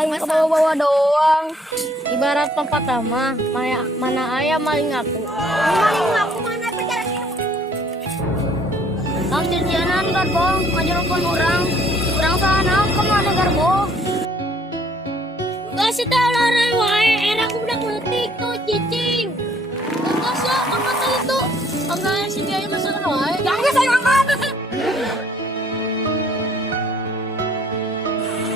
aing ke bawa-bawa doang. Ibarat pepatah mah, mana ayam maling aku. Maling aku mana pacar ini? Ang jajanan garbo, ngajarokan orang. Orang sana kemana garbo? Gak sih talarai wae, era udah ngetik tuh cicing. Enggak sih, angkat itu. Enggak sih biaya masalah wae. Jangan saya angkat.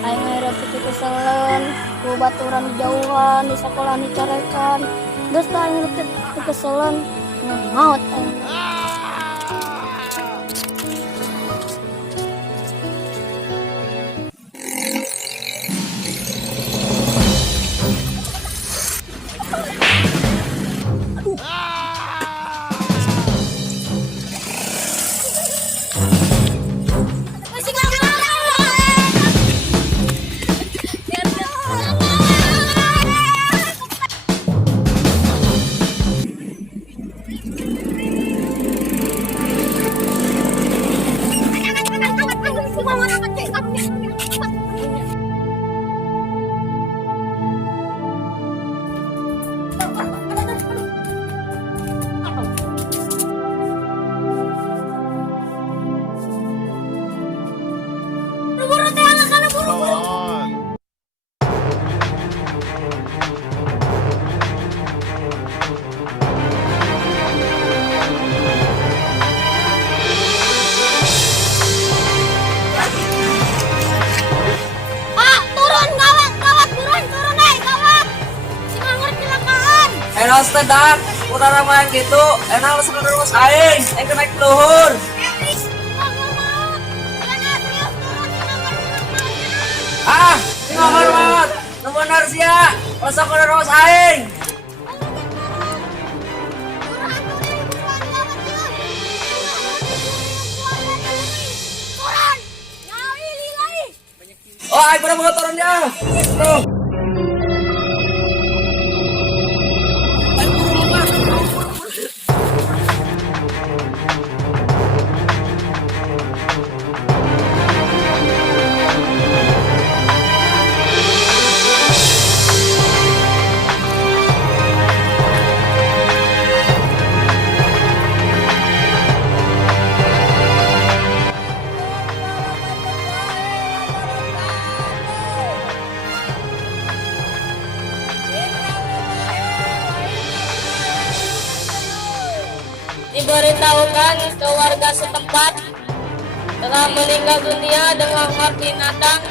Aing ngarep itu keselen, ku baturan jauhan di sekolah dicarekan. Terus aing ngerti keselen, ngeut aing. Enak sedak, utara main gitu, enak sekedar terus aing naik luhur. Ah, ini ngomong banget, benar sih ya, masa sekedar terus aing. Oh, aing pada bawa turunnya. Tuh. Diberitahukan ke warga setempat telah meninggal dunia dengan Martin Atang.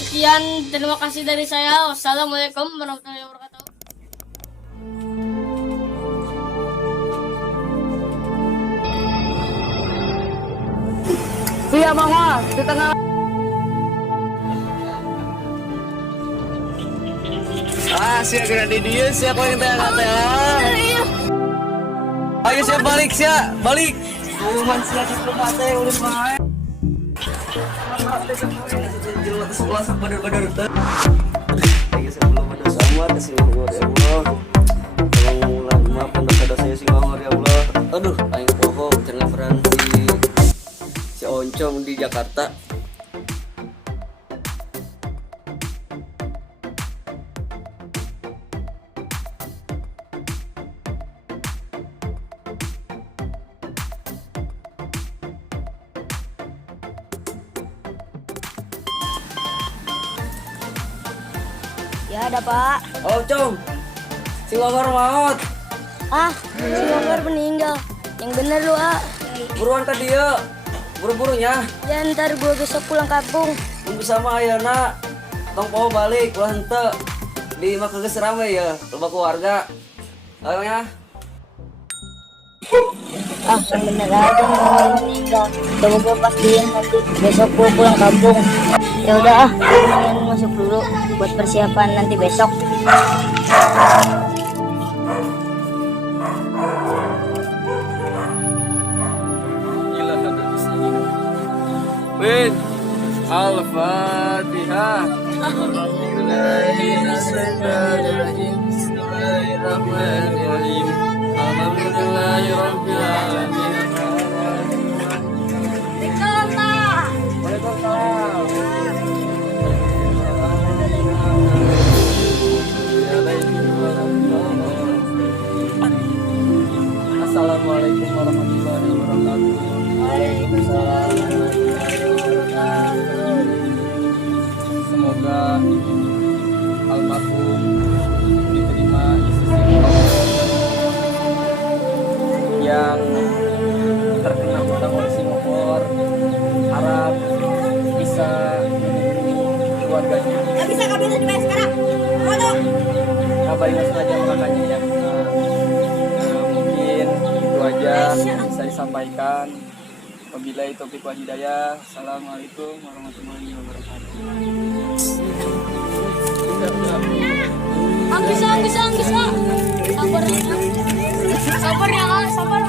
Sekian, terima kasih dari saya. Wassalamualaikum warahmatullahi wabarakatuh. Iya mama, di tengah. Ah, siap gerak di dia, siap kau yang tanya. Ayo siap balik, siap balik. Man siap di rumah teh udah main. Sekolah bener-bener tuh. Ayo sebelum ada sama kasih Allah ya Allah. Tolong maafkan dosa-dosa saya sing ya Allah. Aduh, aing bohong jangan berhenti. Si Oncom di Jakarta. Ya ada pak. Oh, Com. Si Wawar maut. Ah, si Wawar meninggal. Yang bener lu ah. Buruan ke dia. Buru-burunya. Ya ntar gue besok pulang kampung. Tunggu sama ayeuna. Tong poho balik ulah henteu. Di imah geus rame ya, loba keluarga. Ayo ya. Ah, yang bener aja mau meninggal. Coba gue pastiin nanti besok gue pulang kampung. Ya udah ah, kalian masuk dulu buat persiapan nanti besok. Gila ada di sini. Wait. Al-Fatihah. Bismillahirrahmanirrahim. Alhamdulillahirabbil alamin. Waalaikumsalam. almarhum diterima di sisi Allah, yang terkena hutang oleh si Mohor, harap bisa menghubungi keluarganya. Gak bisa dibayar sekarang. Foto. Kabarin saja makanya ya. Mungkin itu aja bisa disampaikan. Wabillahi taufiq wal hidayah. Assalamualaikum warahmatullahi wabarakatuh. Anggis. Sabar ya, sabar.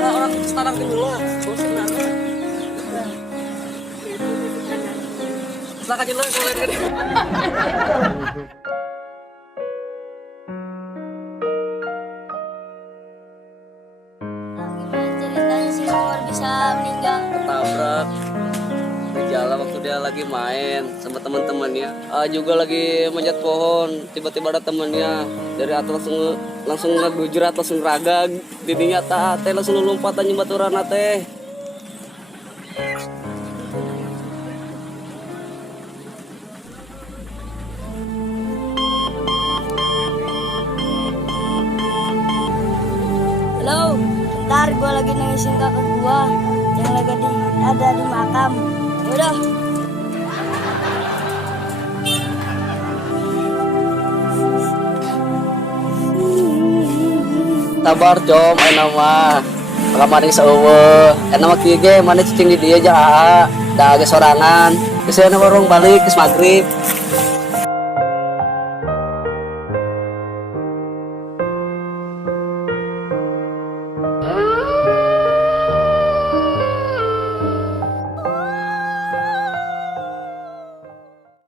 Orang sekarang dulu lah, bosan nana. Silakan jelas kalau ini. Gimana ceritanya si Mawar bisa meninggal? Ketabrak di jalan waktu dia lagi main sama teman-temannya. Juga lagi manjat pohon, tiba-tiba ada temannya dari atas langsung ngegujrat, langsung ragag didinya teh langsung lompat aja baturan teh. Halo, bentar gue lagi nangisin kakak gue yang lagi ada di makam. Udah. Sabar com, enak mah kamaring saueueuh. Enak mah kieu ge mana cicing di dieu jeung aa. Da ge sorangan. Geus warung balik geus magrib.